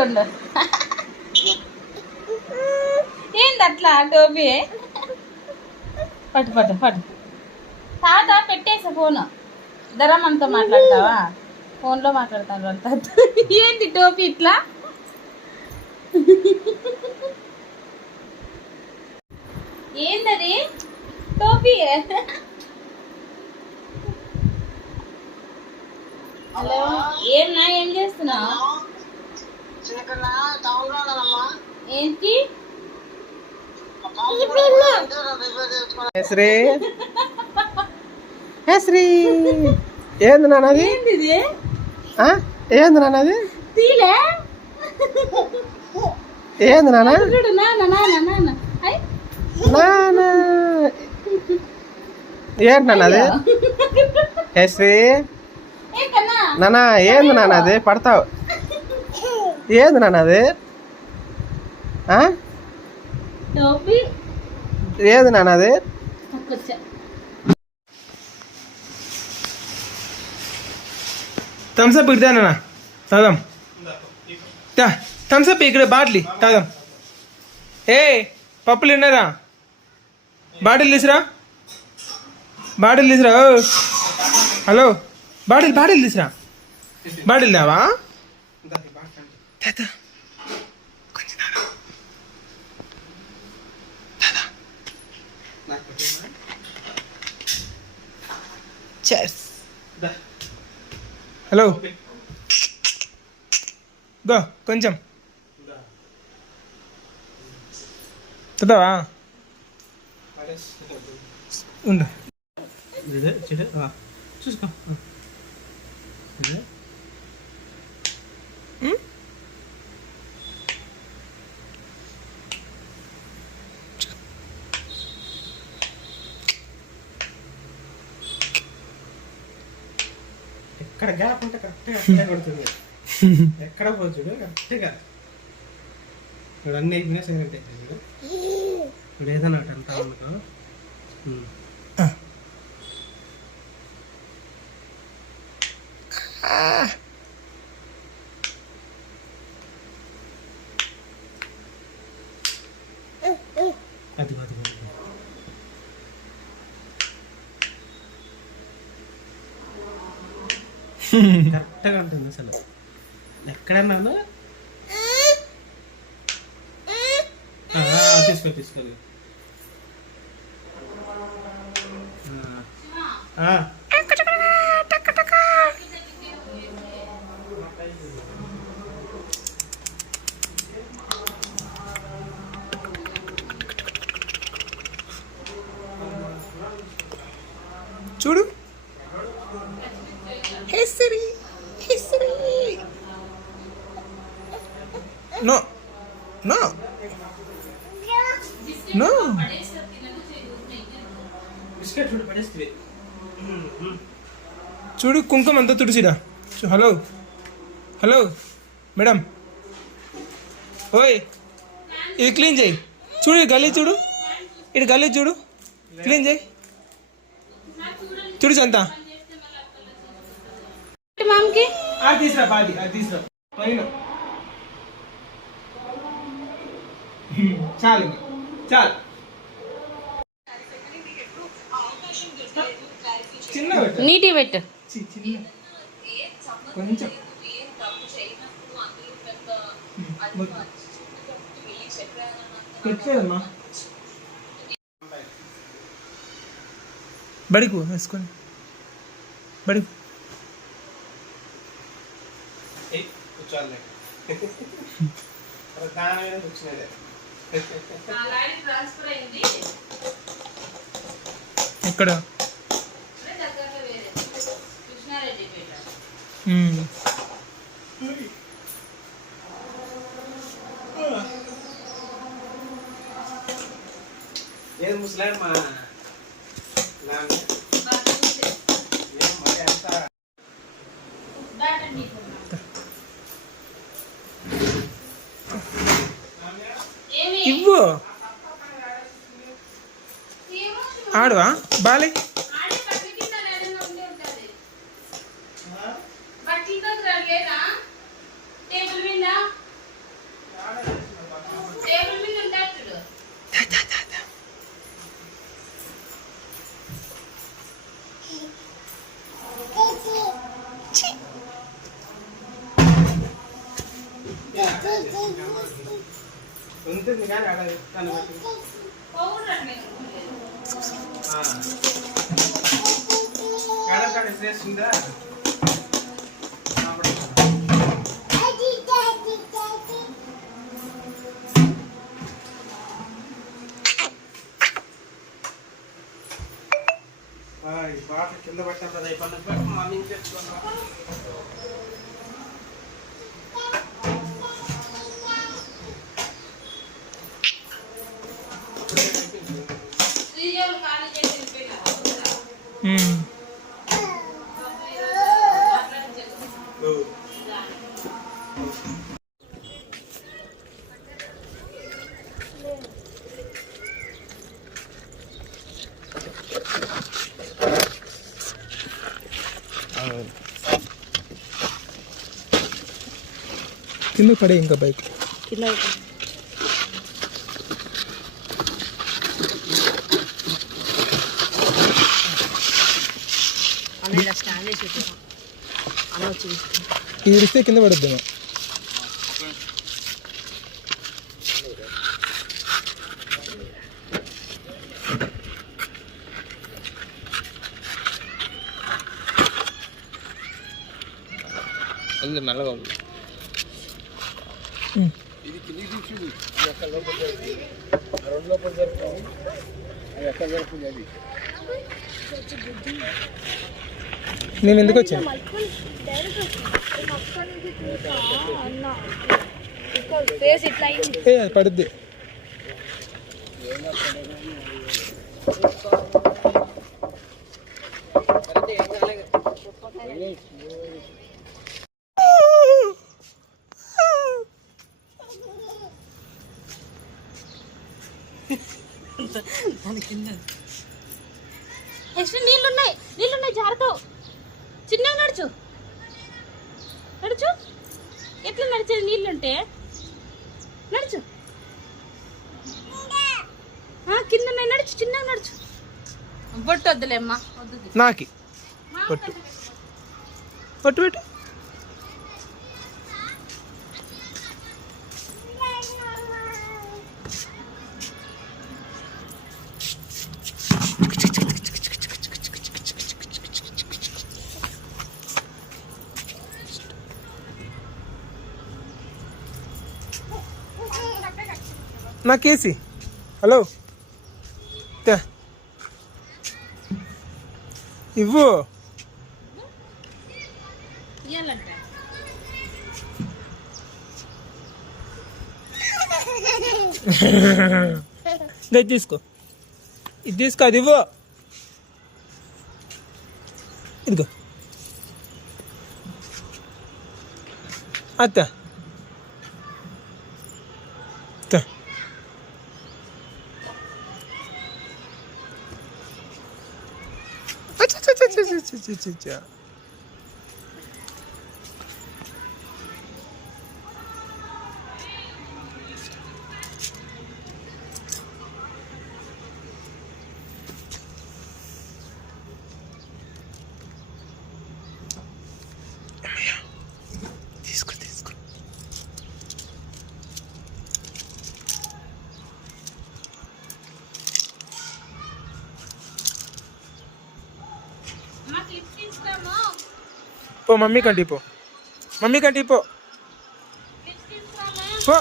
ఉండు ఏంది అట్లా టోపీ పట్టు పట్టు పట్టు తాత పెట్టేసా ఫోను ధరమంతో మాట్లాడతావా ఫోన్లో మాట్లాడతాను అంత ఏంటి టోపీ ఇట్లా ఏందది టోపీ హలో ఏమన్నా ఏం చేస్తున్నావు ఏంటి శ్రీ శ్రీ ఏంది నాన్నది ఏంది నాన్నది తీలే ఏంది నాన్న ఏంటి నాన్నది శ్రీ నాన్న ఏంది నాన్నది పడతావు ఏంది నాన్నది ఏది నాన్నది థమ్స్అప్ ఇద్దా నాన్న తాదాం థమ్స్అప్ ఇక్కడ బాటిల్ తాదాం ఏ పప్పులు ఉన్నారా బాటిల్ తీసురా హలో బాటిల్ తీసురా బాటిల్ దావా హలో గో కొంచెం చదవా ఉండు చూసుకో ఎక్కడ గ్యాప్ ఉంటే కరెక్ట్గా కొడుతుంది ఎక్కడ పోచుడు కరెక్ట్గా ఇప్పుడు అన్నీ అయిపోయినా సిగరెట్ అయిపోయింది ఇప్పుడు ఏదైనా అంటా అనుకో అది కరెక్ట్గా ఉంటుంది అసలు ఎక్కడన్నా తీసుకోలేదు చూడు History. No. చూడు కుంకుమ అంతా తుడిసిరా హలో మేడం ఓయ్ ఇది క్లీన్ చేయి చూడు గల్లీ చూడు ఇటు గల్లీ చూడు క్లీన్ చేయి తుడిసి అంతా మామకి తీసురా బాది తీసురా పైన చాలు చిన్న నీటి పెట్టు కొంచెం పెట్టలేదమ్మా బడికు వేసుకొని బడికు కూర్చోాలి కూర్చునేదే ఎక్కడ ఏది ముసలాడు మా నాన్న నేను మరి అంత ఇవ్వు ఆడువా బాలే ఉంటుంది కానీ అక్కడ కనబట్టి కాడ చేస్తుందా బాట కింద పట్టాం కదా అయిపోయిన మార్నింగ్ తెచ్చుకున్నా కింద పడే ఇంకా బైక్ ఇది ఇస్తే కింద పడద్దేమో మెల్లగా నేను ఎందుకు వచ్చాను ఏ అది పడుద్ది నీళ్ళున్నాయి జారుతావు చిన్నగా నడుచు ఎట్లా నడిచేది నీళ్ళుంటే నడుచు కింద నడుచు చిన్నగా నడుచు బొట్టు వద్దులేమ్మా వద్దు నాకి పట్టు పట్టు పెట్టు నాకేసి హలో ఇవ్వు తీసుకో ఇది తీసుకో అది ఇవ్వు ఇదిగో అత్త తీసుకో తీసుకో పో మమ్మీ కంటి పో పో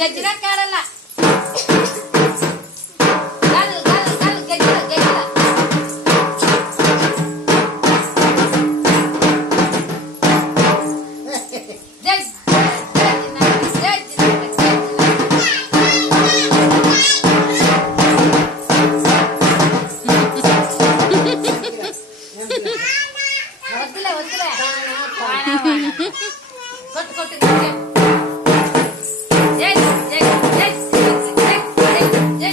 గజ్జిరా కాడల్లా కాదు కాదు కాదు గజ్జిరా గజ్జిరా వద్దులే వద్దులే కొట్టు కొట్టు జై జై జై జై జై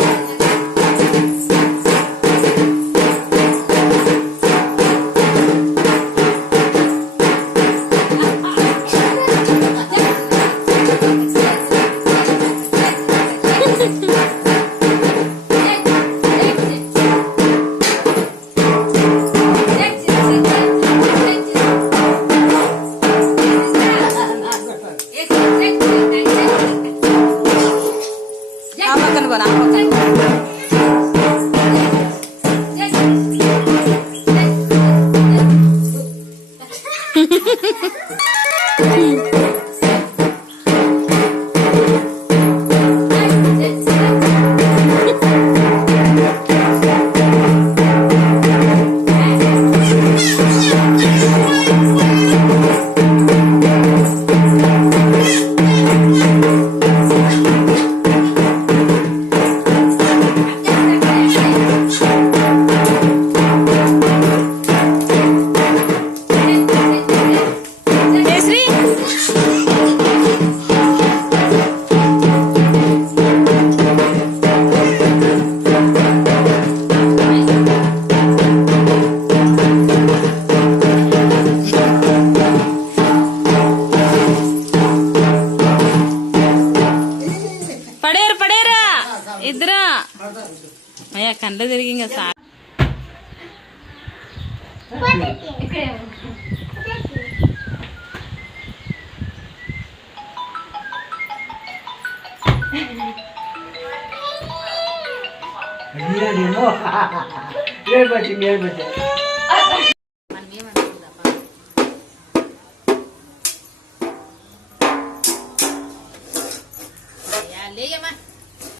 పడేరా ఇద్దరు అయ్యా కండ్లు తిరిగి ఇంకా సార్ ಹೇಳ್ಬೇಕು